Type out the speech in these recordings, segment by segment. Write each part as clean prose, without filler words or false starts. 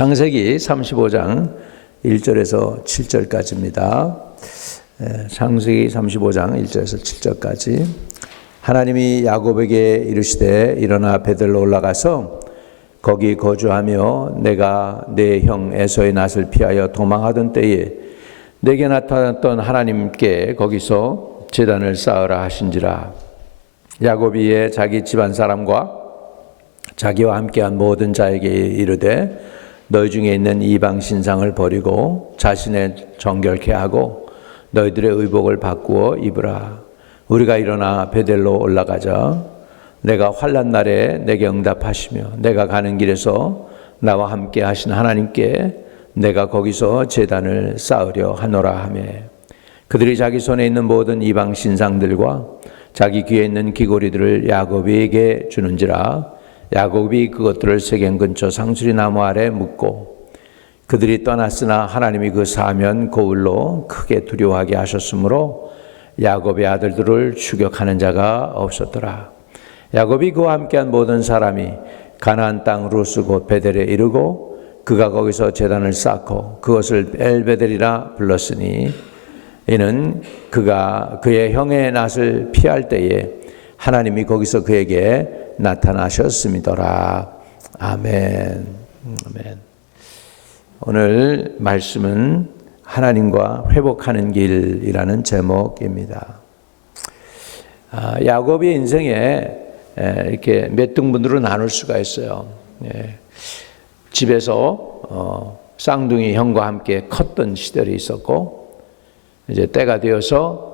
창세기 35장 1절에서 7절까지입니다. 창세기 35장 1절에서 7절까지. 하나님이 야곱에게 이르시되 일어나 베델로 올라가서 거기 거주하며 내가 내 형 에서의 낯을 피하여 도망하던 때에 내게 나타났던 하나님께 거기서 제단을 쌓으라 하신지라. 야곱이 이에 자기 집안 사람과 자기와 함께한 모든 자에게 이르되 너희 중에 있는 이방 신상을 버리고 자신의 정결케 하고 너희들의 의복을 바꾸어 입으라. 우리가 일어나 베델로 올라가자. 내가 환난 날에 내게 응답하시며 내가 가는 길에서 나와 함께 하신 하나님께 내가 거기서 제단을 쌓으려 하노라 하며 그들이 자기 손에 있는 모든 이방 신상들과 자기 귀에 있는 귀고리들을 야곱에게 주는지라. 야곱이 그것들을 세겜 근처 상수리 나무 아래 묻고 그들이 떠났으나 하나님이 그 사면 고을로 크게 두려워하게 하셨으므로 야곱의 아들들을 추격하는 자가 없었더라. 야곱이 그와 함께한 모든 사람이 가나안 땅 루스 곧 베델에 이르고 그가 거기서 제단을 쌓고 그것을 엘베델이라 불렀으니 이는 그가 그의 형의 낯을 피할 때에 하나님이 거기서 그에게 나타나셨음이더라. 아멘. 아멘. 오늘 말씀은 하나님과 회복하는 길이라는 제목입니다. 야곱의 인생에 이렇게 몇 등분으로 나눌 수가 있어요. 집에서 쌍둥이 형과 함께 컸던 시절이 있었고, 이제 때가 되어서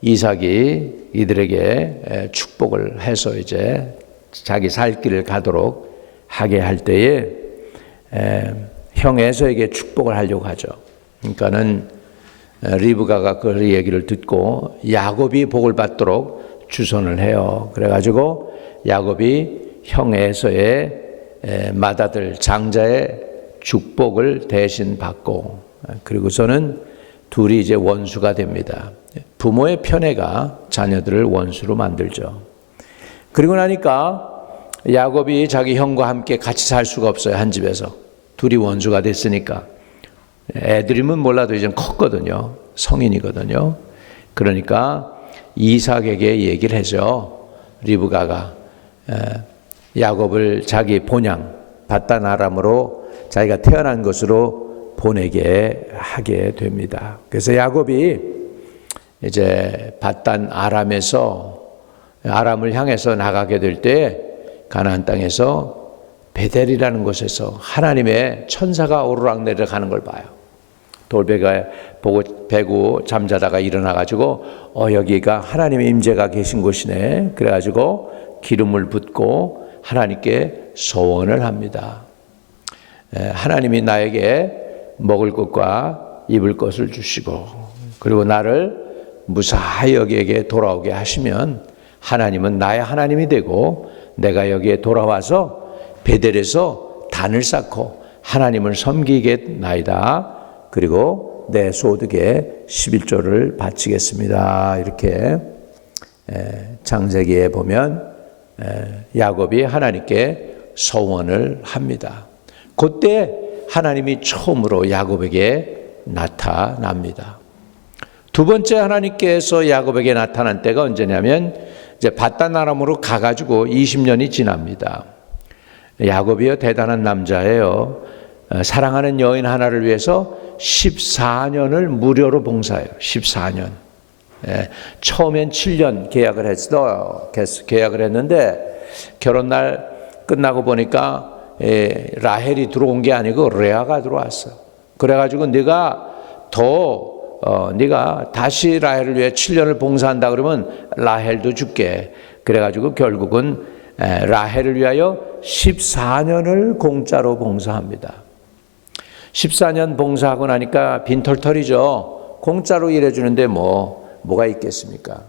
이삭이 이들에게 축복을 해서 이제 자기 살 길을 가도록 하게 할 때에 형 에서에게 축복을 하려고 하죠. 그러니까는 리브가가 그 얘기를 듣고 야곱이 복을 받도록 주선을 해요. 그래가지고 야곱이 형 에서의 맏아들 장자의 축복을 대신 받고 그리고서는 둘이 이제 원수가 됩니다. 부모의 편애가 자녀들을 원수로 만들죠. 그리고 나니까 야곱이 자기 형과 함께 같이 살 수가 없어요. 한 집에서. 둘이 원수가 됐으니까. 애들이면 몰라도 이제 컸거든요. 성인이거든요. 그러니까 이삭에게 얘기를 해서 리브가가 야곱을 자기 본향 바단 아람으로 자기가 태어난 것으로 보내게 하게 됩니다. 그래서 야곱이 이제 바단 아람에서 아람을 향해서 나가게 될 때 가나안 땅에서 베델이라는 곳에서 하나님의 천사가 오르락 내려가는 걸 봐요. 돌베가 베고 잠자다가 일어나가지고 여기가 하나님의 임재가 계신 곳이네. 그래가지고 기름을 붓고 하나님께 소원을 합니다. 하나님이 나에게 먹을 것과 입을 것을 주시고 그리고 나를 무사히 여기에게 돌아오게 하시면 하나님은 나의 하나님이 되고 내가 여기에 돌아와서 베델에서 단을 쌓고 하나님을 섬기겠나이다. 그리고 내 소득의 11조를 바치겠습니다. 이렇게 창세기에 보면 야곱이 하나님께 소원을 합니다. 그때 하나님이 처음으로 야곱에게 나타납니다. 두 번째 하나님께서 야곱에게 나타난 때가 언제냐면 이제 바단 아람으로 가가지고 20년이 지납니다. 야곱이요 대단한 남자예요. 사랑하는 여인 하나를 위해서 14년을 무료로 봉사해요. 14년. 처음엔 7년 계약을 했는데 결혼날 끝나고 보니까 라헬이 들어온 게 아니고 레아가 들어왔어. 그래가지고 네가 다시 라헬을 위해 7년을 봉사한다 그러면 라헬도 줄게. 그래가지고 결국은 라헬을 위하여 14년을 공짜로 봉사합니다. 14년 봉사하고 나니까 빈털털이죠. 공짜로 일해주는데 뭐가 있겠습니까?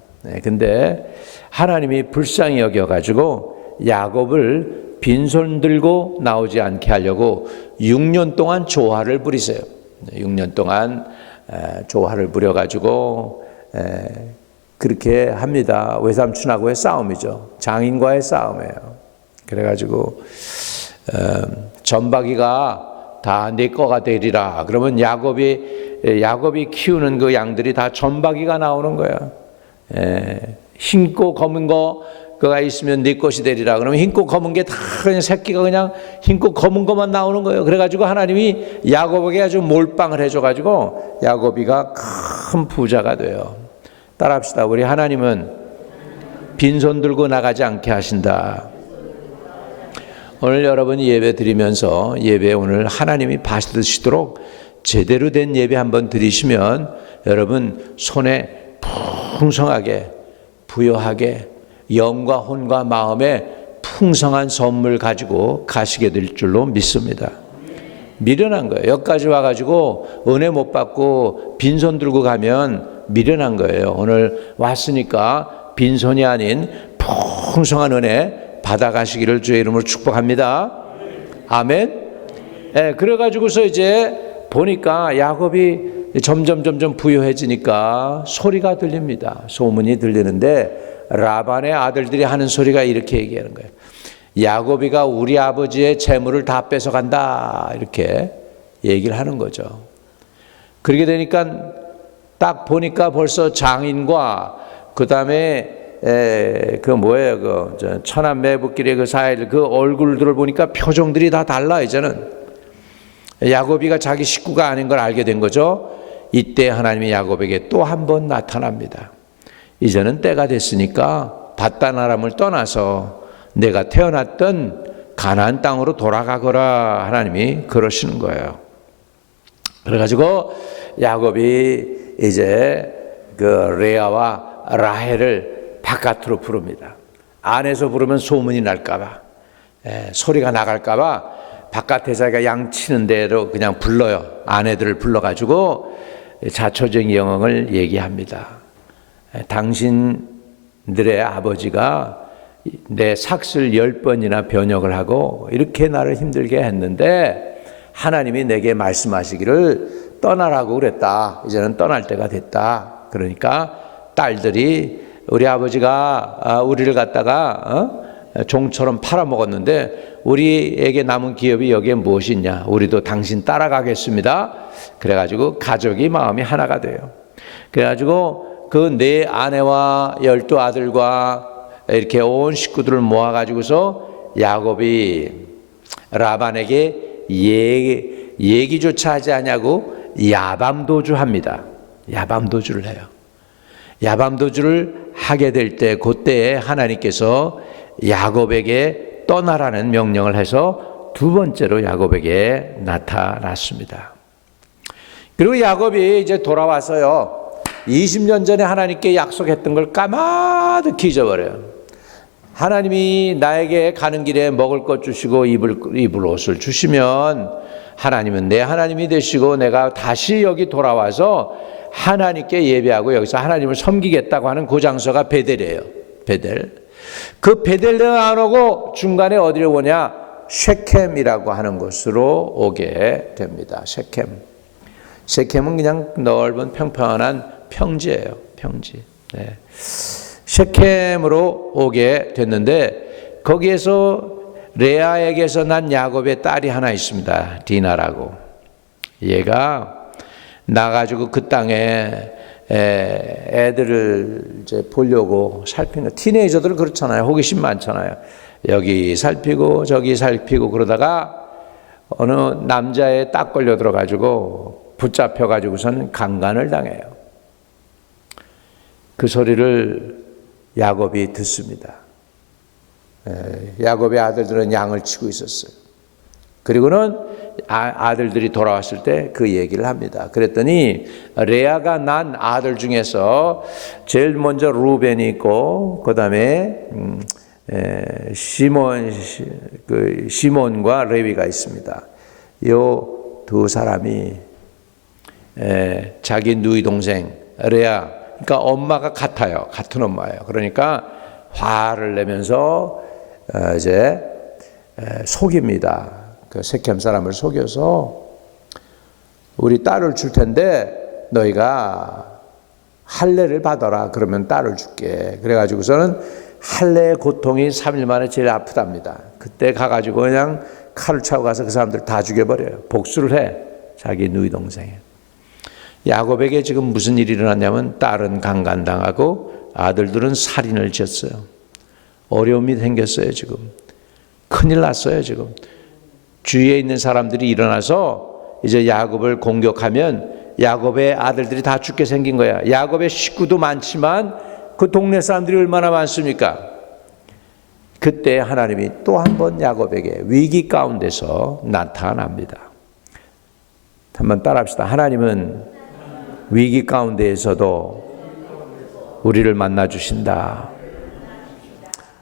근데 하나님이 불쌍히 여겨가지고 야곱을 빈손 들고 나오지 않게 하려고 6년 동안 조화를 부리세요. 6년 동안 조화를 부려가지고 그렇게 합니다. 외삼촌하고의 싸움이죠. 장인과의 싸움이에요. 그래가지고 전박이가 다 내 거가 되리라. 그러면 야곱이 키우는 그 양들이 다 점박이가 나오는 거야. 흰고 검은 거가 있으면 네 것이 되리라. 그러면 흰고 검은 게 다 그냥 새끼가 그냥 흰고 검은 것만 나오는 거예요. 그래가지고 하나님이 야곱에게 아주 몰빵을 해줘가지고 야곱이가 큰 부자가 돼요. 따라합시다. 우리 하나님은 빈손 들고 나가지 않게 하신다. 오늘 여러분이 예배 드리면서 예배 오늘 하나님이 받으시도록 제대로 된 예배 한번 드리시면 여러분 손에 풍성하게 부여하게 영과 혼과 마음에 풍성한 선물 가지고 가시게 될 줄로 믿습니다. 미련한 거예요. 여기까지 와가지고 은혜 못 받고 빈손 들고 가면 미련한 거예요. 오늘 왔으니까 빈손이 아닌 풍성한 은혜 받아가시기를 주의 이름으로 축복합니다. 아멘. 그래가지고서 이제 보니까 야곱이 점점 부유해지니까 소리가 들립니다. 소문이 들리는데 라반의 아들들이 하는 소리가 이렇게 얘기하는 거예요. 야곱이가 우리 아버지의 재물을 다 뺏어간다. 이렇게 얘기를 하는 거죠. 그렇게 되니까 딱 보니까 벌써 장인과 그 다음에 천안 매북길의 그 사이를 그 얼굴들을 보니까 표정들이 다 달라. 이제는 야곱이가 자기 식구가 아닌 걸 알게 된 거죠. 이때 하나님이 야곱에게 또 한 번 나타납니다. 이제는 때가 됐으니까 밧단 아람을 떠나서 내가 태어났던 가나안 땅으로 돌아가거라. 하나님이 그러시는 거예요. 그래가지고 야곱이 이제 그 레아와 라헬을 바깥으로 부릅니다. 안에서 부르면 소문이 날까봐, 소리가 나갈까봐 바깥에 자기가 양 치는 대로 그냥 불러요. 아내들을 불러가지고 자초적 영역을 얘기합니다. 당신들의 아버지가 내 삭슬 10번이나 변역을 하고 이렇게 나를 힘들게 했는데 하나님이 내게 말씀하시기를 떠나라고 그랬다. 이제는 떠날 때가 됐다. 그러니까 딸들이 우리 아버지가 우리를 갖다가 종처럼 팔아먹었는데 우리에게 남은 기업이 여기에 무엇이 있냐. 우리도 당신 따라가겠습니다. 그래가지고 가족이 마음이 하나가 돼요. 그래가지고 그 네 아내와 12아들과 이렇게 온 식구들을 모아가지고서 야곱이 라반에게 얘기조차 하지 않냐고 야밤도주합니다. 야밤도주를 해요. 야밤도주를 하게 될 때 그때에 하나님께서 야곱에게 떠나라는 명령을 해서 두 번째로 야곱에게 나타났습니다. 그리고 야곱이 이제 돌아와서요 20년 전에 하나님께 약속했던 걸 까마득히 잊어버려요. 하나님이 나에게 가는 길에 먹을 것 주시고 입을 옷을 주시면 하나님은 내 하나님이 되시고 내가 다시 여기 돌아와서 하나님께 예배하고 여기서 하나님을 섬기겠다고 하는 그 장소가 베델이에요. 베델. 그 베델을 안 오고 중간에 어디로 오냐? 쉐켐이라고 하는 곳으로 오게 됩니다. 쉐켐. 쉐켐은 그냥 넓은 평평한 평지예요. 평지. 네. 쉐켐으로 오게 됐는데 거기에서 레아에게서 난 야곱의 딸이 하나 있습니다. 디나라고. 얘가 나가지고 그 땅에 애들을 이제 보려고 살피는 티네이저들 그렇잖아요. 호기심 많잖아요. 여기 살피고 저기 살피고 그러다가 어느 남자에 딱 걸려 들어가지고 붙잡혀가지고선 강간을 당해요. 그 소리를 야곱이 듣습니다. 야곱의 아들들은 양을 치고 있었어요. 그리고는 아들들이 돌아왔을 때 그 얘기를 합니다. 그랬더니 레아가 난 아들 중에서 제일 먼저 루벤이 있고 그 다음에 시몬과 레위가 있습니다. 이 두 사람이 자기 누이 동생 레아, 그러니까 엄마가 같아요. 같은 엄마예요. 그러니까 화를 내면서 이제 속입니다. 그 세켐 사람을 속여서 우리 딸을 줄 텐데 너희가 할례를 받아라. 그러면 딸을 줄게. 그래가지고서는 할례의 고통이 3일 만에 제일 아프답니다. 그때 가가지고 그냥 칼을 차고 가서 그 사람들 다 죽여버려요. 복수를 해. 자기 누이 동생에. 야곱에게 지금 무슨 일이 일어났냐면 딸은 강간당하고 아들들은 살인을 지었어요. 어려움이 생겼어요. 지금 큰일 났어요. 지금 주위에 있는 사람들이 일어나서 이제 야곱을 공격하면 야곱의 아들들이 다 죽게 생긴 거야. 야곱의 식구도 많지만 그 동네 사람들이 얼마나 많습니까? 그때 하나님이 또 한 번 야곱에게 위기 가운데서 나타납니다. 한번 따라합시다. 하나님은 위기 가운데에서도 우리를 만나주신다.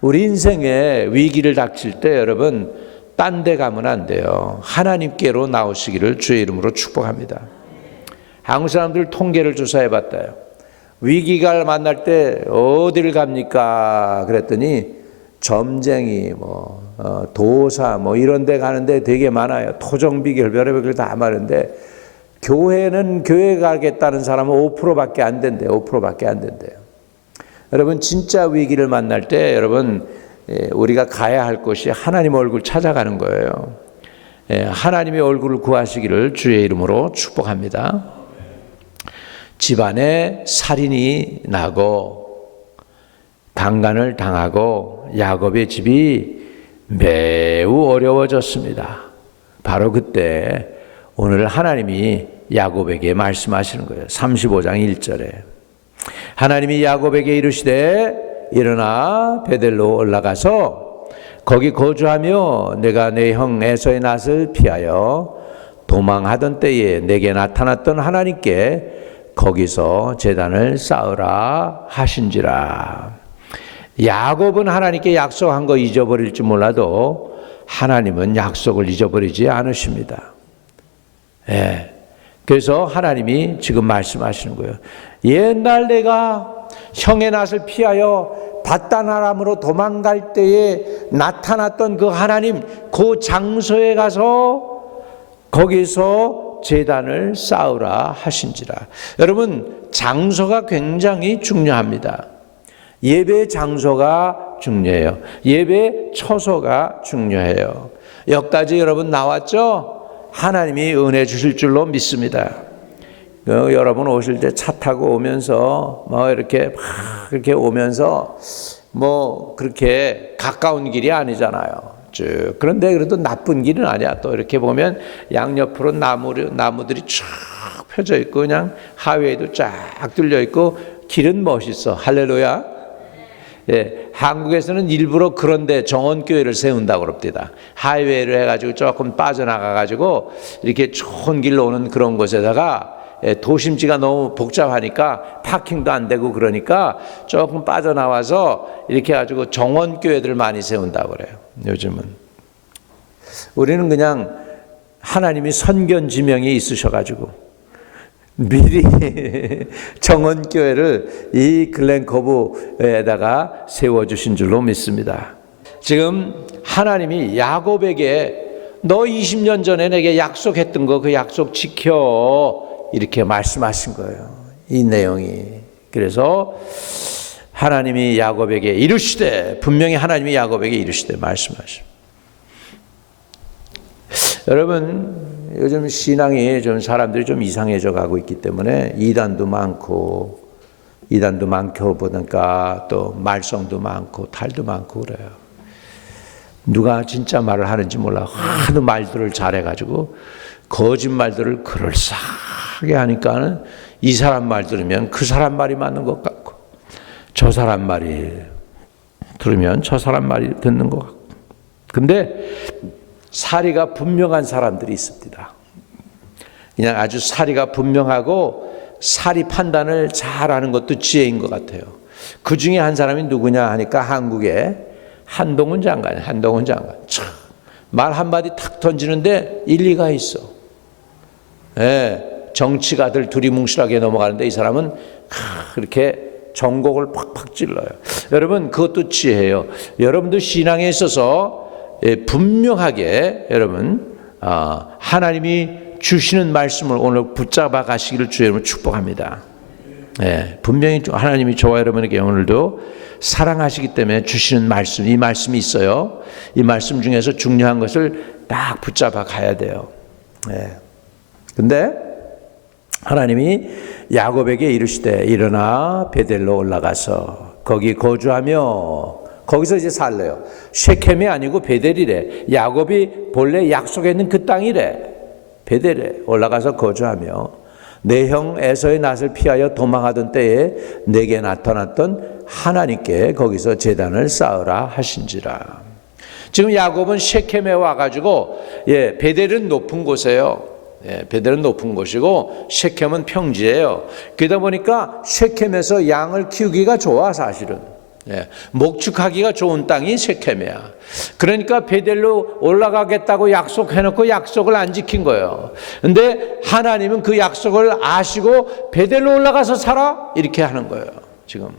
우리 인생에 위기를 닥칠 때 여러분 딴 데 가면 안 돼요. 하나님께로 나오시기를 주의 이름으로 축복합니다. 한국 사람들 통계를 조사해 봤대요. 위기가 만날 때 어디를 갑니까? 그랬더니 점쟁이, 도사, 이런 데 가는데 되게 많아요. 토종비결, 별의별 다 많은데, 교회는 교회 가겠다는 사람은 5%밖에 안 된대요. 5%밖에 안 된대요. 여러분, 진짜 위기를 만날 때, 여러분, 우리가 가야 할 곳이 하나님 얼굴 찾아가는 거예요. 하나님의 얼굴을 구하시기를 주의 이름으로 축복합니다. 집안에 살인이 나고, 강간을 당하고 야곱의 집이 매우 어려워졌습니다. 바로 그때 오늘 하나님이 야곱에게 말씀하시는 거예요. 35장 1절에 하나님이 야곱에게 이르시되 일어나 베델로 올라가서 거기 거주하며 내가 내 형 에서의 낯을 피하여 도망하던 때에 내게 나타났던 하나님께 거기서 제단을 쌓으라 하신지라. 야곱은 하나님께 약속한 거 잊어버릴지 몰라도 하나님은 약속을 잊어버리지 않으십니다. 그래서 하나님이 지금 말씀하시는 거예요. 옛날 내가 형의 낯을 피하여 바단 아람으로 도망갈 때에 나타났던 그 하나님, 그 장소에 가서 거기서 제단을 쌓으라 하신지라. 여러분, 장소가 굉장히 중요합니다. 예배 장소가 중요해요. 예배 처소가 중요해요. 여기까지 여러분 나왔죠? 하나님이 은혜 주실 줄로 믿습니다. 여러분 오실 때 차 타고 오면서 이렇게 오면서 그렇게 가까운 길이 아니잖아요. 쭉. 그런데 그래도 나쁜 길은 아니야. 또 이렇게 보면 양옆으로 나무들이 쭉 펴져 있고 그냥 하웨이도 쫙 뚫려 있고 길은 멋있어. 할렐루야. 한국에서는 일부러 그런데 정원교회를 세운다고 그럽니다. 하이웨이를 해가지고 조금 빠져나가가지고 이렇게 좋은 길로 오는 그런 곳에다가 도심지가 너무 복잡하니까 파킹도 안 되고 그러니까 조금 빠져나와서 이렇게 해가지고 정원교회들을 많이 세운다고 그래요. 요즘은. 우리는 그냥 하나님이 선견지명이 있으셔가지고 미리 정원교회를 이 글렌코브에다가 세워주신 줄로 믿습니다. 지금 하나님이 야곱에게 너 20년 전에 내게 약속했던 거 그 약속 지켜 이렇게 말씀하신 거예요. 이 내용이. 그래서 하나님이 야곱에게 이르시되 분명히 하나님이 야곱에게 이르시되 말씀하십니다. 여러분 요즘 신앙이 좀 사람들이 좀 이상해져 가고 있기 때문에 이단도 많고 보니까 또 말썽도 많고 탈도 많고 그래요. 누가 진짜 말을 하는지 몰라. 하도 말들을 잘해가지고 거짓말들을 그럴싸하게 하니까는 이 사람 말 들으면 그 사람 말이 맞는 것 같고 저 사람 말이 들으면 저 사람 말이 듣는 것 같고. 근데 사리가 분명한 사람들이 있습니다. 그냥 아주 사리가 분명하고 사리 판단을 잘하는 것도 지혜인 것 같아요. 그 중에 한 사람이 누구냐 하니까 한국에 한동훈 장관. 말 한마디 탁 던지는데 일리가 있어. 정치가들 두리뭉실하게 넘어가는데 이 사람은 그렇게 정곡을 팍팍 찔러요. 여러분 그것도 지혜예요. 여러분도 신앙에 있어서 분명하게 여러분 하나님이 주시는 말씀을 오늘 붙잡아 가시기를 주의 이름으로 축복합니다. 분명히 하나님이 저와 여러분에게 오늘도 사랑하시기 때문에 주시는 말씀, 이 말씀이 있어요. 이 말씀 중에서 중요한 것을 딱 붙잡아 가야 돼요. 예. 근데 하나님이 야곱에게 이르시되 일어나 베델로 올라가서 거기 거주하며 거기서 이제 살래요. 쉐켐이 아니고 베델이래. 야곱이 본래 약속했는 그 땅이래. 베델에 올라가서 거주하며 내 형 에서의 낯을 피하여 도망하던 때에 내게 나타났던 하나님께 거기서 제단을 쌓으라 하신지라. 지금 야곱은 쉐켐에 와가지고 베델은 높은 곳이에요. 베델은 높은 곳이고 쉐켐은 평지예요. 그러다 보니까 쉐켐에서 양을 키우기가 좋아 사실은. 목축하기가 좋은 땅이 쉐켐이야. 그러니까 베델로 올라가겠다고 약속해놓고 약속을 안 지킨 거예요. 근데 하나님은 그 약속을 아시고 베델로 올라가서 살아 이렇게 하는 거예요. 지금.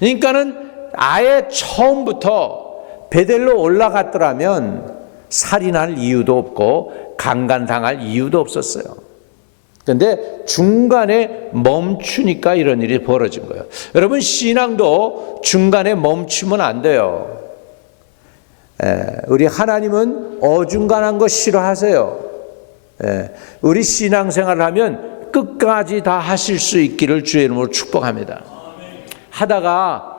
그러니까는 아예 처음부터 베델로 올라갔더라면 살인할 이유도 없고 강간당할 이유도 없었어요. 그런데 중간에 멈추니까 이런 일이 벌어진 거예요. 여러분 신앙도 중간에 멈추면 안 돼요. 우리 하나님은 어중간한 거 싫어하세요. 우리 신앙생활을 하면 끝까지 다 하실 수 있기를 주의 이름으로 축복합니다. 하다가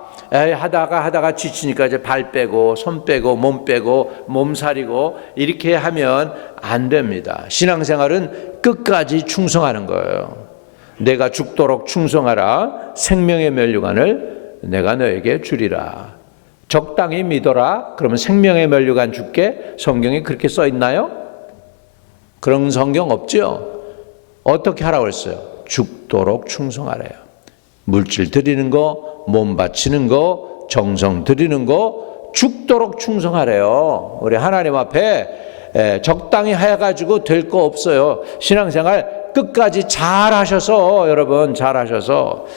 지치니까 이제 발 빼고 손 빼고 몸 빼고 몸살이고 이렇게 하면 안 됩니다. 신앙생활은 끝까지 충성하는 거예요. 내가 죽도록 충성하라. 생명의 면류관을 내가 너에게 주리라. 적당히 믿어라. 그러면 생명의 면류관 줄게. 성경에 그렇게 써 있나요? 그런 성경 없죠. 어떻게 하라고 했어요? 죽도록 충성하래요. 물질 드리는 거, 몸 바치는 거, 정성 드리는 거 죽도록 충성하래요. 우리 하나님 앞에 적당히 해가지고 될 거 없어요. 신앙생활 끝까지 잘 하셔서 여러분 잘 하셔서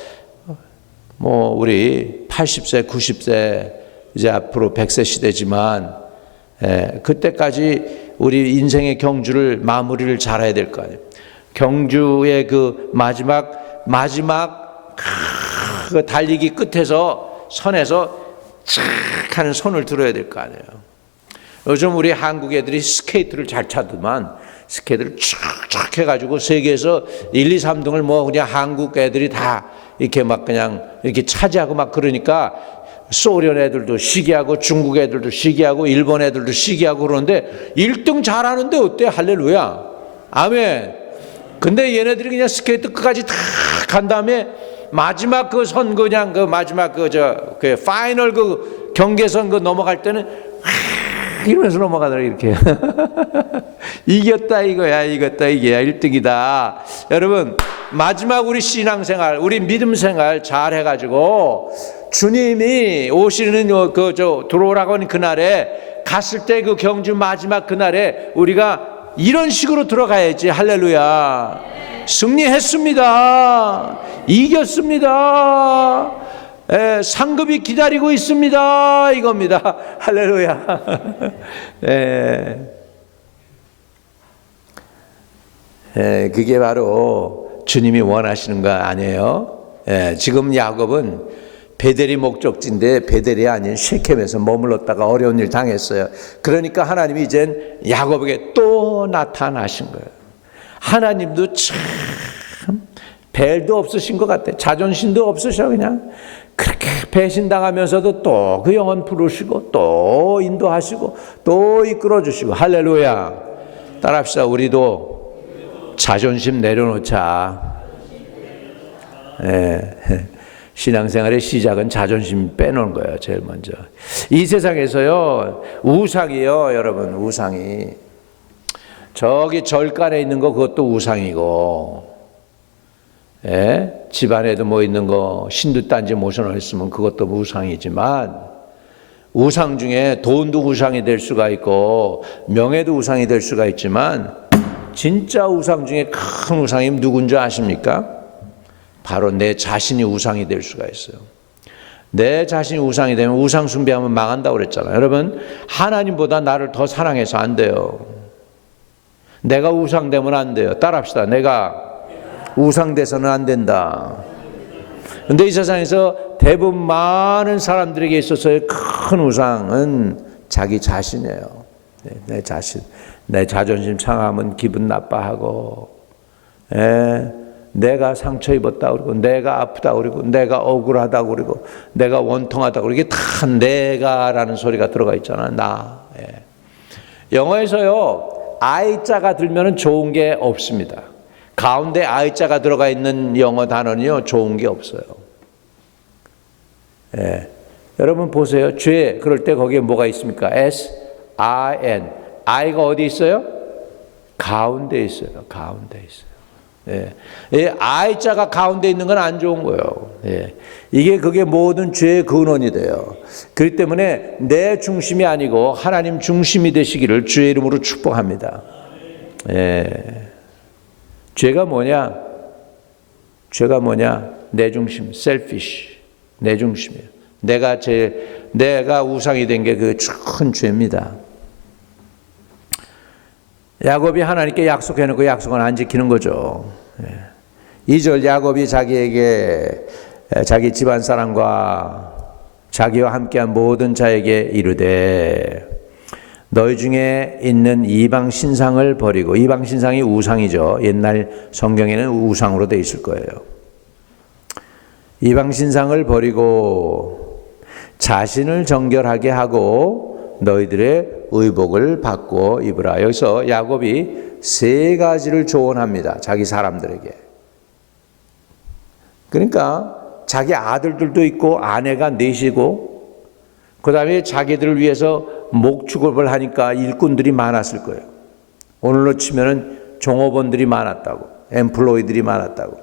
우리 80세 90세 이제 앞으로 100세 시대지만 그때까지 우리 인생의 경주를 마무리를 잘 해야 될 거 아니에요. 경주의 그 마지막 그 달리기 끝에서 선에서 착 하는 손을 들어야 될 거 아니에요. 요즘 우리 한국 애들이 스케이트를 잘 차더만 스케이트를 쫙 해가지고 세계에서 1, 2, 3등을 그냥 한국 애들이 다 이렇게 막 그냥 이렇게 차지하고 막 그러니까 소련 애들도 시기하고 중국 애들도 시기하고 일본 애들도 시기하고 그러는데 1등 잘하는데 어때? 할렐루야. 아멘. 근데 얘네들이 그냥 스케이트 끝까지 다 간 다음에 마지막 그 선 그냥 그 마지막 그 파이널 그 경계선 그 넘어갈 때는 이러면서 넘어가더라 이렇게. 이겼다 이거야. 이겼다 이게야. 1등이다. 여러분 마지막 우리 신앙생활 우리 믿음생활 잘 해가지고 주님이 오시는 들어오라고 하는 그날에 갔을 때 그 경주 마지막 그날에 우리가 이런 식으로 들어가야지. 할렐루야. 승리했습니다. 이겼습니다. 상급이 기다리고 있습니다. 이겁니다. 할렐루야. 그게 바로 주님이 원하시는 거 아니에요? 지금 야곱은 베델이 목적지인데 베델이 아닌 쉐켐에서 머물렀다가 어려운 일 당했어요. 그러니까 하나님이 이젠 야곱에게 또 나타나신 거예요. 하나님도 참 벨도 없으신 것 같아. 자존심도 없으셔. 그냥 그렇게 배신당하면서도 또 그 영혼 부르시고 또 인도하시고 또 이끌어주시고. 할렐루야. 따라합시다. 우리도 자존심 내려놓자. 신앙생활의 시작은 자존심 빼놓은 거예요. 제일 먼저. 이 세상에서요 우상이요 여러분. 우상이 저기 절간에 있는 거 그것도 우상이고, 집안에도 뭐 있는 거 신두단지 모셔놓으면 그것도 우상이지만, 우상 중에 돈도 우상이 될 수가 있고 명예도 우상이 될 수가 있지만 진짜 우상 중에 큰 우상이 누군지 아십니까? 바로 내 자신이 우상이 될 수가 있어요. 내 자신이 우상이 되면 우상 숭배하면 망한다고 그랬잖아요. 여러분 하나님보다 나를 더 사랑해서 안 돼요. 내가 우상되면 안 돼요. 따라합시다. 내가 우상돼서는 안 된다. 그런데 이 세상에서 대부분 많은 사람들에게 있어서의 큰 우상은 자기 자신이에요. 내 자신. 내 자존심 상하면 기분 나빠하고, 내가 상처 입었다 그러고, 내가 아프다 그러고, 내가 억울하다 그러고, 내가 원통하다 그러고, 이게 다 내가라는 소리가 들어가 있잖아. 나. 영어에서요, I자가 들면은 좋은 게 없습니다. 가운데 I자가 들어가 있는 영어 단어는요, 좋은 게 없어요. 여러분 보세요. 죄, 그럴 때 거기에 뭐가 있습니까? S-I-N. I가 어디 있어요? 가운데 있어요. 가운데 있어요. I자가 가운데 있는 건 안 좋은 거예요. 그게 모든 죄의 근원이 돼요. 그렇기 때문에 내 중심이 아니고 하나님 중심이 되시기를 주의 이름으로 축복합니다. 죄가 뭐냐? 죄가 뭐냐? 내 중심, selfish. 내 중심이에요. 내가 우상이 된 게 그 큰 죄입니다. 야곱이 하나님께 약속해놓고 약속은 안 지키는 거죠. 2절 야곱이 자기에게 자기 집안 사람과 자기와 함께한 모든 자에게 이르되 너희 중에 있는 이방 신상을 버리고, 이방 신상이 우상이죠. 옛날 성경에는 우상으로 되어 있을 거예요. 이방 신상을 버리고 자신을 정결하게 하고 너희들의 의복을 바꿔 입으라. 여기서 야곱이 세 가지를 조언합니다. 자기 사람들에게. 그러니까 자기 아들들도 있고 아내가 넷이고, 그 다음에 자기들을 위해서 목축업을 하니까 일꾼들이 많았을 거예요. 오늘로 치면은 종업원들이 많았다고, 엠플로이들이 많았다고.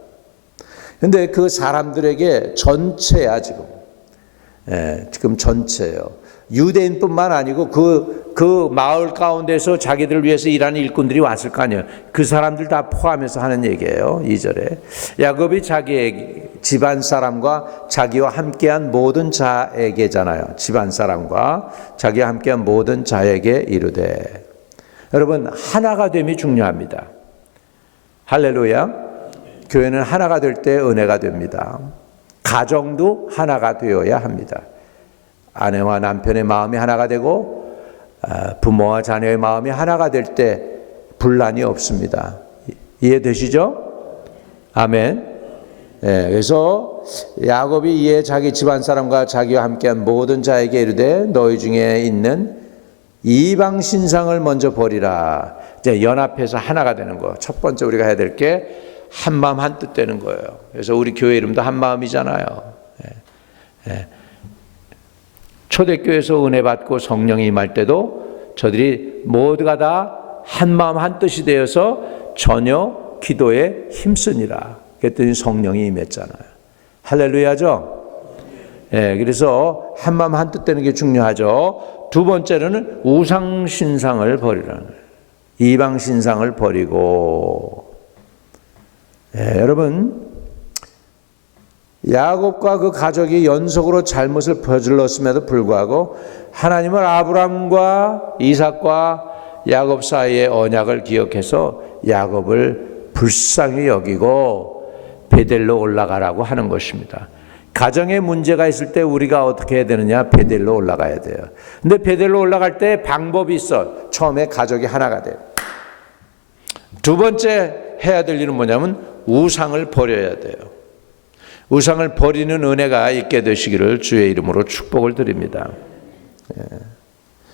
근데 그 사람들에게 전체야, 지금 전체예요. 유대인뿐만 아니고 그 마을 가운데서 자기들을 위해서 일하는 일꾼들이 왔을 거 아니에요. 그 사람들 다 포함해서 하는 얘기예요. 2절에 야곱이 자기의 집안 사람과 자기와 함께한 모든 자에게잖아요. 집안 사람과 자기와 함께한 모든 자에게 이르되. 여러분, 하나가 됨이 중요합니다. 할렐루야. 교회는 하나가 될 때 은혜가 됩니다. 가정도 하나가 되어야 합니다. 아내와 남편의 마음이 하나가 되고 부모와 자녀의 마음이 하나가 될 때 분란이 없습니다. 이해되시죠? 아멘. 그래서 야곱이 이에 자기 집안 사람과 자기와 함께한 모든 자에게 이르되 너희 중에 있는 이방 신상을 먼저 버리라. 이제 연합해서 하나가 되는 거. 첫 번째 우리가 해야 될 게 한마음 한뜻 되는 거예요. 그래서 우리 교회 이름도 한마음이잖아요. 초대교회에서 은혜 받고 성령이 임할 때도 저들이 모두가 다 한마음 한뜻이 되어서 전혀 기도에 힘쓰니라. 그랬더니 성령이 임했잖아요. 할렐루야죠? 그래서 한마음 한뜻 되는 게 중요하죠. 두 번째로는 우상신상을 버리라는 거예요. 이방신상을 버리고. 여러분, 야곱과 그 가족이 연속으로 잘못을 저질렀음에도 불구하고 하나님은 아브라함과 이삭과 야곱 사이의 언약을 기억해서 야곱을 불쌍히 여기고 베델로 올라가라고 하는 것입니다. 가정에 문제가 있을 때 우리가 어떻게 해야 되느냐? 베델로 올라가야 돼요. 근데 베델로 올라갈 때 방법이 있어. 처음에 가족이 하나가 돼요. 두 번째 해야 될 일은 뭐냐면 우상을 버려야 돼요. 우상을 버리는 은혜가 있게 되시기를 주의 이름으로 축복을 드립니다.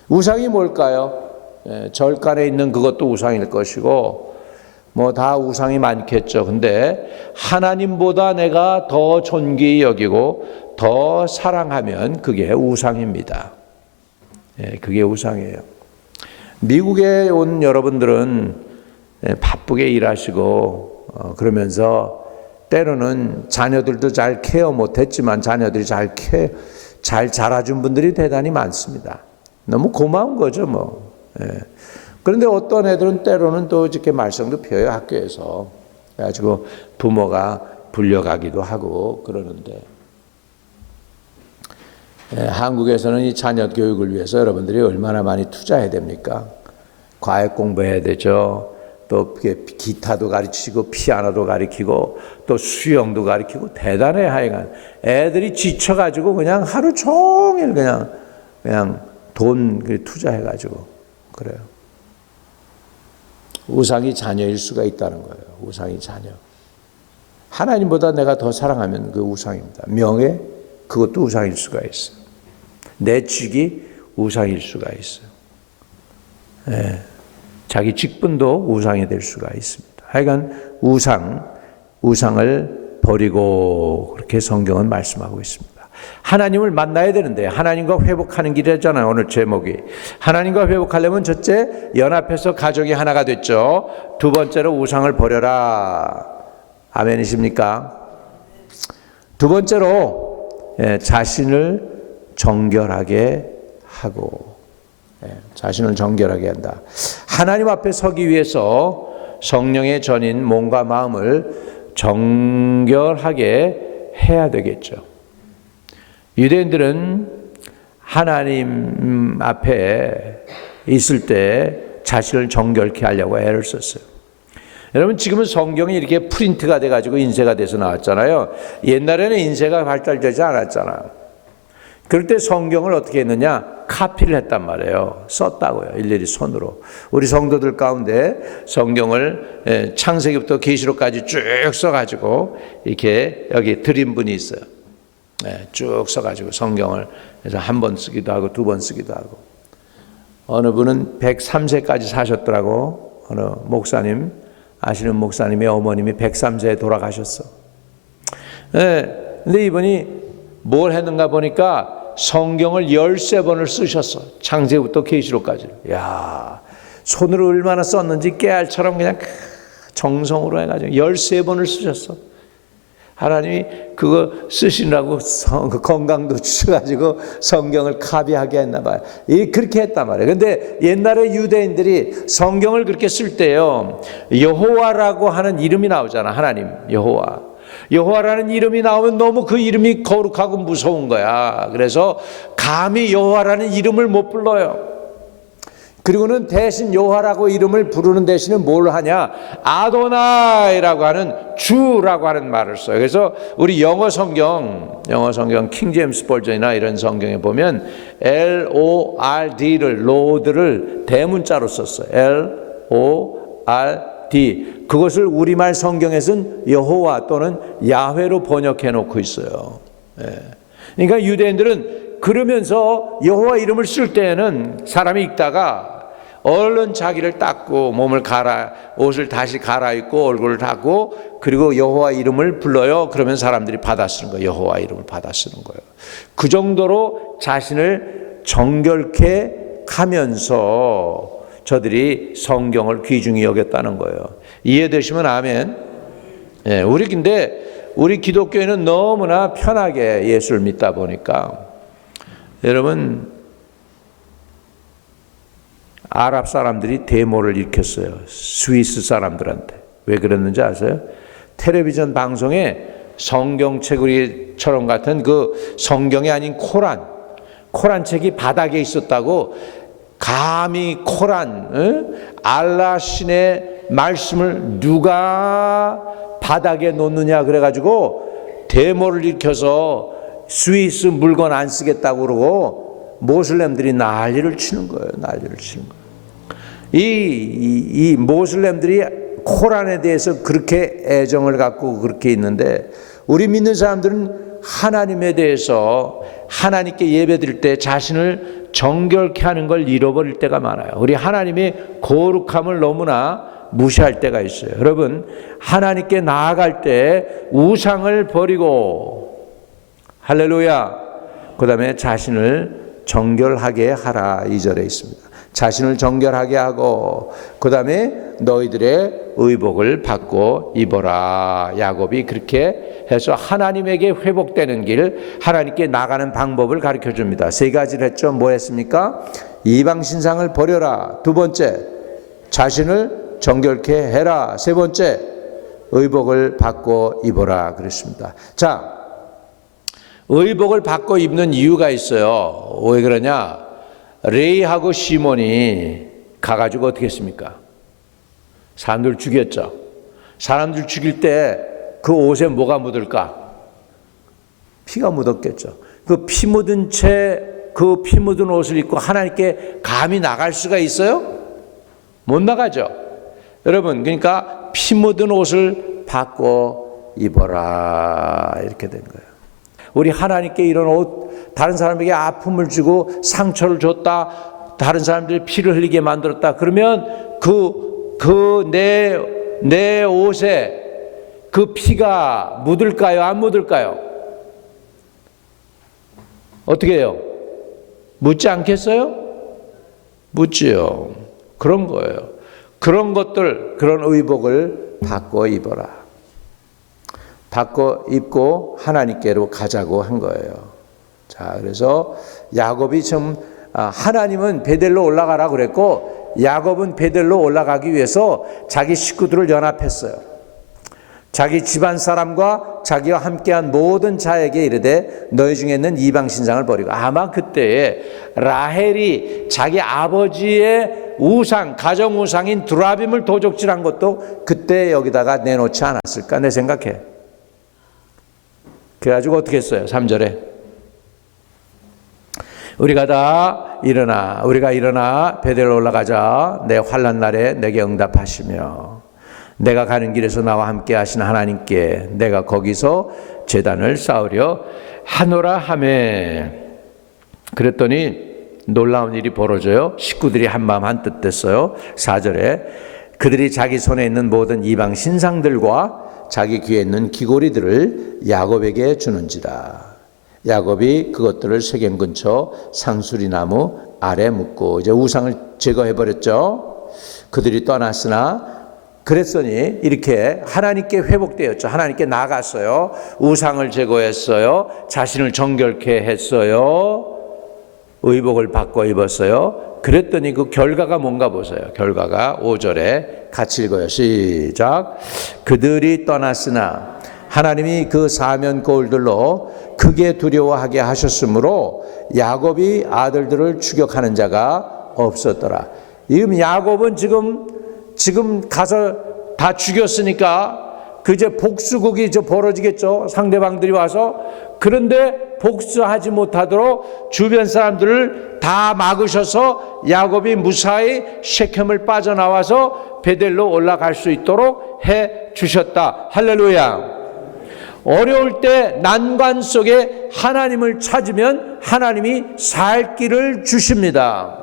우상이 뭘까요? 절간에 있는 그것도 우상일 것이고 뭐 다 우상이 많겠죠. 근데 하나님보다 내가 더 존귀히 여기고 더 사랑하면 그게 우상입니다. 그게 우상이에요. 미국에 온 여러분들은 바쁘게 일하시고 그러면서 때로는 자녀들도 잘 케어 못했지만 자녀들이 잘 자라준 분들이 대단히 많습니다. 너무 고마운 거죠, 뭐. 그런데 어떤 애들은 때로는 또 이렇게 말썽도 피워요, 학교에서. 그래가지고 부모가 불려가기도 하고 그러는데, 한국에서는 이 자녀 교육을 위해서 여러분들이 얼마나 많이 투자해야 됩니까? 과외 공부해야 되죠. 또 기타도 가르치고 피아노도 가르치고 또 수영도 가르치고 대단해. 하여간 애들이 지쳐가지고 그냥 하루 종일 그냥 돈 투자해가지고 그래요. 우상이 자녀일 수가 있다는 거예요. 우상이 자녀. 하나님보다 내가 더 사랑하면 그 우상입니다. 명예, 그것도 우상일 수가 있어요. 내취기, 우상일 수가 있어요. 예, 자기 직분도 우상이 될 수가 있습니다. 하여간 우상을 버리고 그렇게 성경은 말씀하고 있습니다. 하나님을 만나야 되는데 하나님과 회복하는 길이잖아요. 오늘 제목이. 하나님과 회복하려면 첫째, 연합해서 가족이 하나가 됐죠. 두 번째로 우상을 버려라. 아멘이십니까? 두 번째로 자신을 정결하게 하고, 자신을 정결하게 한다. 하나님 앞에 서기 위해서 성령의 전인 몸과 마음을 정결하게 해야 되겠죠. 유대인들은 하나님 앞에 있을 때 자신을 정결케 하려고 애를 썼어요. 여러분, 지금은 성경이 이렇게 프린트가 돼가지고 인쇄가 돼서 나왔잖아요. 옛날에는 인쇄가 발달되지 않았잖아요. 그럴 때 성경을 어떻게 했느냐? 카피를 했단 말이에요. 썼다고요. 일일이 손으로. 우리 성도들 가운데 성경을 창세기부터 계시록까지 쭉 써가지고 이렇게 여기 드린 분이 있어요. 쭉 써가지고 성경을 그래서 한 번 쓰기도 하고 두 번 쓰기도 하고. 어느 분은 103세까지 사셨더라고. 어느 목사님, 아시는 목사님의 어머님이 103세에 돌아가셨어. 근데 이분이 뭘 했는가 보니까 성경을 13번을 쓰셨어. 창세기부터 계시록까지. 야, 손으로 얼마나 썼는지 깨알처럼 그냥 정성으로 해가지고 13번을 쓰셨어. 하나님이 그거 쓰시느라고 건강도 주셔가지고 성경을 카피하게 했나 봐요. 그렇게 했단 말이에요. 근데 옛날에 유대인들이 성경을 그렇게 쓸 때요, 여호와라고 하는 이름이 나오잖아. 하나님, 여호와라는 이름이 나오면 너무 그 이름이 거룩하고 무서운 거야. 그래서 감히 여호와라는 이름을 못 불러요. 그리고는 대신 여호와라고 이름을 부르는 대신에 뭘 하냐? 아도나이라고 하는 주라고 하는 말을 써요. 그래서 우리 영어 성경 킹 제임스 버전이나 이런 성경에 보면 L-O-R-D를 Lord를 대문자로 썼어요. L-O-R-D. 그것을 우리말 성경에서는 여호와 또는 야훼로 번역해 놓고 있어요. 그러니까 유대인들은 그러면서 여호와 이름을 쓸 때에는 사람이 읽다가 얼른 자기를 닦고 옷을 다시 갈아입고 얼굴을 닦고 그리고 여호와 이름을 불러요. 그러면 사람들이 받아 쓰는 거예요. 여호와 이름을 받아 쓰는 거예요. 그 정도로 자신을 정결케 하면서 저들이 성경을 귀중히 여겼다는 거예요. 이해되시면 아멘. 근데 우리 기독교인은 너무나 편하게 예수를 믿다 보니까 여러분, 아랍 사람들이 데모를 일으켰어요. 스위스 사람들한테. 왜 그랬는지 아세요? 텔레비전 방송에 성경책처럼 같은 그 성경이 아닌 코란 책이 바닥에 있었다고 감히 알라 신의 말씀을 누가 바닥에 놓느냐 그래가지고 데모를 일으켜서 스위스 물건 안 쓰겠다고 그러고 모슬렘들이 난리를 치는 거예요. 이 모슬렘들이 코란에 대해서 그렇게 애정을 갖고 그렇게 있는데 우리 믿는 사람들은 하나님에 대해서 하나님께 예배드릴 때 자신을 정결케 하는 걸 잃어버릴 때가 많아요. 우리 하나님의 거룩함을 너무나 무시할 때가 있어요. 여러분, 하나님께 나아갈 때 우상을 버리고 할렐루야. 그 다음에 자신을 정결하게 하라 2절에 있습니다. 자신을 정결하게 하고 그 다음에 너희들의 의복을 받고 입어라. 야곱이 그렇게 해서 하나님에게 회복되는 길, 하나님께 나가는 방법을 가르쳐 줍니다. 세 가지를 했죠. 뭐 했습니까? 이방 신상을 버려라. 두 번째, 자신을 정결케 해라. 세 번째, 의복을 받고 입어라 그랬습니다. 자, 의복을 받고 입는 이유가 있어요. 왜 그러냐? 레이하고 시몬이 가가지고 어떻게 했습니까? 사람들 죽였죠. 사람들 죽일 때 그 옷에 뭐가 묻을까? 피가 묻었겠죠. 그 피 묻은 그 피 묻은 옷을 입고 하나님께 감히 나갈 수가 있어요? 못 나가죠. 여러분, 그러니까 피 묻은 옷을 바꿔 입어라 이렇게 된 거예요. 우리 하나님께 이런 옷, 다른 사람에게 아픔을 주고 상처를 줬다, 다른 사람들이 피를 흘리게 만들었다, 그러면 내 옷에 그 피가 묻을까요? 안 묻을까요? 어떻게 해요? 묻지 않겠어요? 묻지요. 그런 거예요. 그런 것들, 그런 의복을 바꿔 입어라. 바꿔 입고 하나님께로 가자고 한 거예요. 자, 그래서 야곱이 좀 하나님은 베델로 올라가라 그랬고 야곱은 베델로 올라가기 위해서 자기 식구들을 연합했어요. 자기 집안 사람과 자기와 함께한 모든 자에게 이르되 너희 중에 있는 이방 신상을 버리고, 아마 그때에 라헬이 자기 아버지의 우상, 가정 우상인 두라빔을 도적질한 것도 그때 여기다가 내놓지 않았을까 내 생각해. 그래가지고 어떻게 했어요? 3절에 우리가 일어나 베델로 올라가자. 내 환난 날에 내게 응답하시며 내가 가는 길에서 나와 함께 하신 하나님께 내가 거기서 제단을 쌓으려 하노라 하매. 그랬더니 놀라운 일이 벌어져요. 식구들이 한마음 한뜻 됐어요. 4절에 그들이 자기 손에 있는 모든 이방 신상들과 자기 귀에 있는 귀고리들을 야곱에게 주는지라. 야곱이 그것들을 세겜 근처 상수리 나무 아래 묻고, 이제 우상을 제거해 버렸죠. 그들이 떠났으나 그랬더니 이렇게 하나님께 회복되었죠. 하나님께 나갔어요. 우상을 제거했어요. 자신을 정결케 했어요. 의복을 바꿔 입었어요. 그랬더니 그 결과가 뭔가 보세요. 결과가 5절에 같이 읽어요. 시작. 그들이 떠났으나 하나님이 그 사면 거울들로 크게 두려워하게 하셨으므로 야곱이 아들들을 추격하는 자가 없었더라. 지금 야곱은 지금 가서 다 죽였으니까 이제 복수국이 벌어지겠죠. 상대방들이 와서. 그런데 복수하지 못하도록 주변 사람들을 다 막으셔서 야곱이 무사히 셰켐을 빠져나와서 베델로 올라갈 수 있도록 해 주셨다. 할렐루야. 어려울 때 난관 속에 하나님을 찾으면 하나님이 살 길을 주십니다.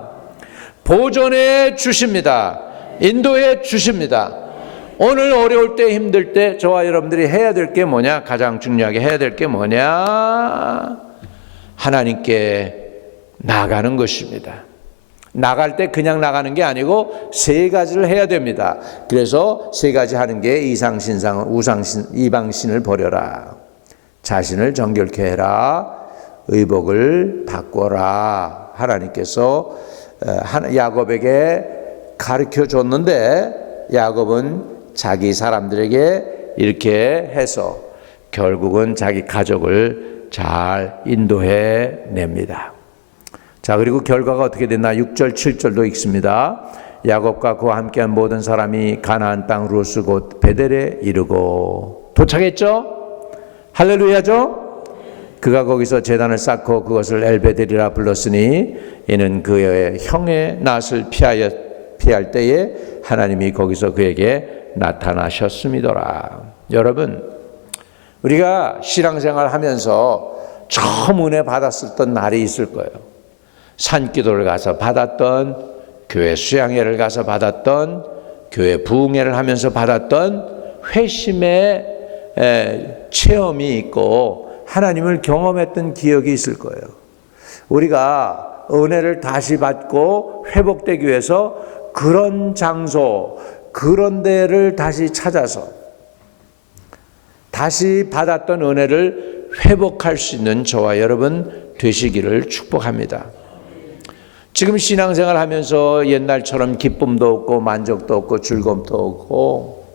보존해 주십니다. 인도해 주십니다. 오늘 어려울 때, 힘들 때 저와 여러분들이 해야 될 게 뭐냐? 가장 중요하게 해야 될 게 뭐냐? 하나님께 나가는 것입니다. 나갈 때 그냥 나가는 게 아니고 세 가지를 해야 됩니다. 그래서 세 가지 하는 게 이상신상, 우상신, 이방신을 버려라. 자신을 정결케 해라. 의복을 바꿔라. 하나님께서 야곱에게 가르쳐 줬는데 야곱은 자기 사람들에게 이렇게 해서 결국은 자기 가족을 잘 인도해 냅니다. 자, 그리고 결과가 어떻게 됐나? 6절, 7절도 읽습니다. 야곱과 그와 함께한 모든 사람이 가나안 땅 루스 곧 베델에 이르고 도착했죠? 할렐루야죠? 그가 거기서 제단을 쌓고 그것을 엘베델이라 불렀으니 이는 그의 형의 낯을 피할 때에 하나님이 거기서 그에게 나타나셨음이더라. 여러분, 우리가 신앙생활 하면서 처음 은혜 받았었던 날이 있을 거예요. 산기도를 가서 받았던, 교회 수양회를 가서 받았던, 교회 부흥회를 하면서 받았던 회심의 체험이 있고 하나님을 경험했던 기억이 있을 거예요. 우리가 은혜를 다시 받고 회복되기 위해서 그런 장소, 그런 데를 다시 찾아서 다시 받았던 은혜를 회복할 수 있는 저와 여러분 되시기를 축복합니다. 지금 신앙생활 하면서 옛날처럼 기쁨도 없고 만족도 없고 즐거움도 없고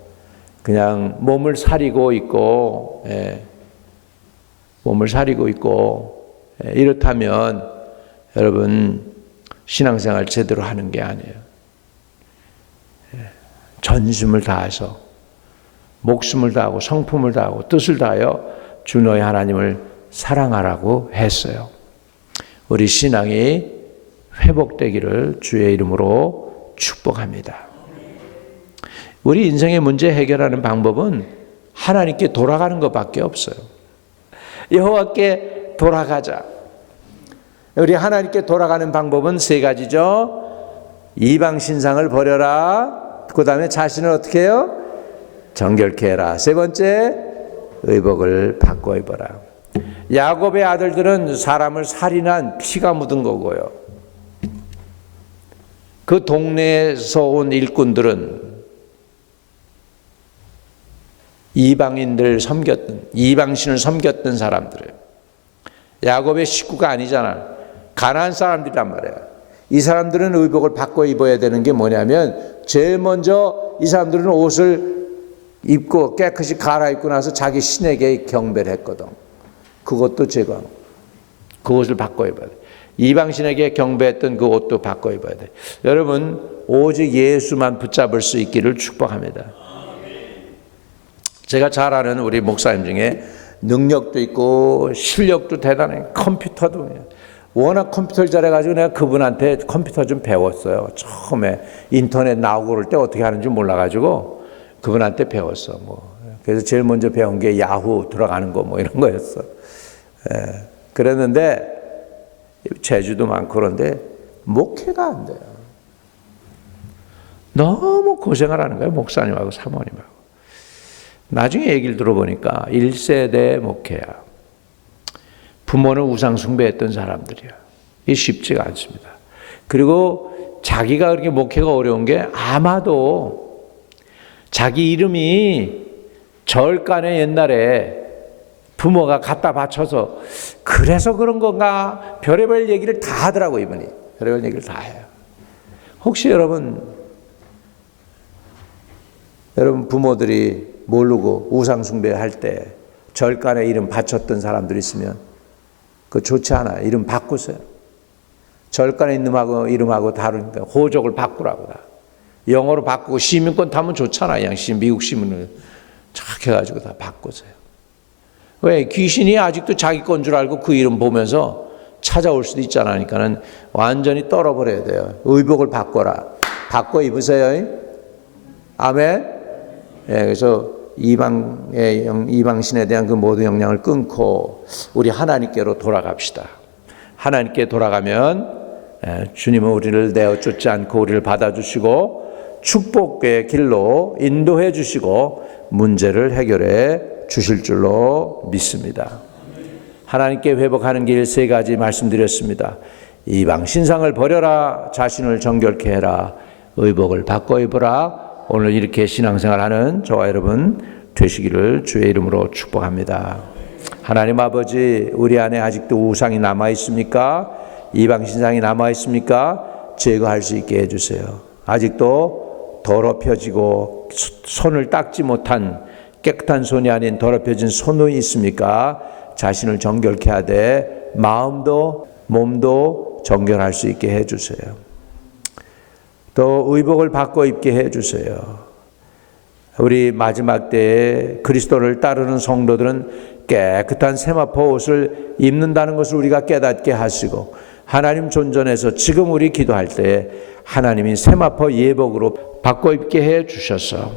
그냥 몸을 사리고 있고 이렇다면 여러분 신앙생활 제대로 하는 게 아니에요. 전심을 다해서 목숨을 다하고 성품을 다하고 뜻을 다하여 주 너의 하나님을 사랑하라고 했어요. 우리 신앙이 회복되기를 주의 이름으로 축복합니다. 우리 인생의 문제 해결하는 방법은 하나님께 돌아가는 것밖에 없어요. 여호와께 돌아가자. 우리 하나님께 돌아가는 방법은 세 가지죠. 이방 신상을 버려라. 그 다음에 자신을 어떻게 해요? 정결케 해라. 세 번째, 의복을 바꿔 입어라. 야곱의 아들들은 사람을 살인한 피가 묻은 거고요. 그 동네에서 온 일꾼들은 이방인들 섬겼던, 이방신을 섬겼던 사람들이에요. 야곱의 식구가 아니잖아. 가나안 사람들이란 말이야. 이 사람들은 의복을 바꿔 입어야 되는 게 뭐냐면, 제일 먼저 이 사람들은 옷을 입고 깨끗이 갈아입고 나서 자기 신에게 경배를 했거든. 그것도 제거하고 그 옷을 바꿔 입어야 돼. 이방신에게 경배했던 그 옷도 바꿔 입어야 돼. 여러분, 오직 예수만 붙잡을 수 있기를 축복합니다. 제가 잘 아는 우리 목사님 중에 능력도 있고 실력도 대단해. 컴퓨터도 워낙 컴퓨터를 잘해가지고 내가 그분한테 컴퓨터 좀 배웠어요. 처음에 인터넷 나오고 그럴 때 어떻게 하는지 몰라가지고 그분한테 배웠어. 그래서 제일 먼저 배운 게 야후 들어가는 거 이런 거였어. 그랬는데 재주도 많고 그런데 목회가 안 돼요. 너무 고생을 하는 거예요. 목사님하고 사모님하고. 나중에 얘기를 들어보니까 1세대 목회야. 부모는 우상 숭배했던 사람들이야. 이게 쉽지가 않습니다. 그리고 자기가 그렇게 목회가 어려운 게 아마도 자기 이름이 절간에 옛날에 부모가 갖다 바쳐서 그래서 그런 건가 별의별 얘기를 다 하더라고. 이분이 별의별 얘기를 다 해요. 혹시 여러분 부모들이 모르고 우상 숭배할 때 절간에 이름 바쳤던 사람들 있으면 그거 좋지 않아요. 이름 바꾸세요. 절간에 있는 이름하고 다른데 호적을 바꾸라고. 영어로 바꾸고 시민권 타면 좋잖아요. 미국 시민을 착 해가지고 다 바꾸세요. 왜? 귀신이 아직도 자기 건 줄 알고 그 이름 보면서 찾아올 수도 있잖아. 그러니까는 완전히 떨어버려야 돼요. 의복을 바꿔라. 바꿔 입으세요. 아멘. 그래서 이방신에 대한 그 모든 영향을 끊고 우리 하나님께로 돌아갑시다. 하나님께 돌아가면 주님은 우리를 내어 쫓지 않고 우리를 받아주시고 축복의 길로 인도해 주시고 문제를 해결해 주실 줄로 믿습니다. 하나님께 회복하는 길 세 가지 말씀드렸습니다. 이방 신상을 버려라. 자신을 정결케 해라. 의복을 바꿔 입어라. 오늘 이렇게 신앙생활하는 저와 여러분 되시기를 주의 이름으로 축복합니다. 하나님 아버지, 우리 안에 아직도 우상이 남아 있습니까? 이방 신상이 남아 있습니까? 제거할 수 있게 해주세요. 아직도 더럽혀지고 손을 닦지 못한 깨끗한 손이 아닌 더럽혀진 손이 있습니까? 자신을 정결케 하되 마음도 몸도 정결할 수 있게 해주세요. 또 의복을 바꿔 입게 해주세요. 우리 마지막 때에 그리스도를 따르는 성도들은 깨끗한 세마포 옷을 입는다는 것을 우리가 깨닫게 하시고 하나님 존전에서 지금 우리 기도할 때 하나님이 세마포 예복으로 바꿔 입게 해 주셔서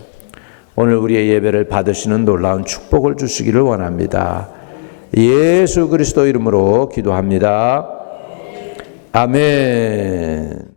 오늘 우리의 예배를 받으시는 놀라운 축복을 주시기를 원합니다. 예수 그리스도 이름으로 기도합니다. 아멘.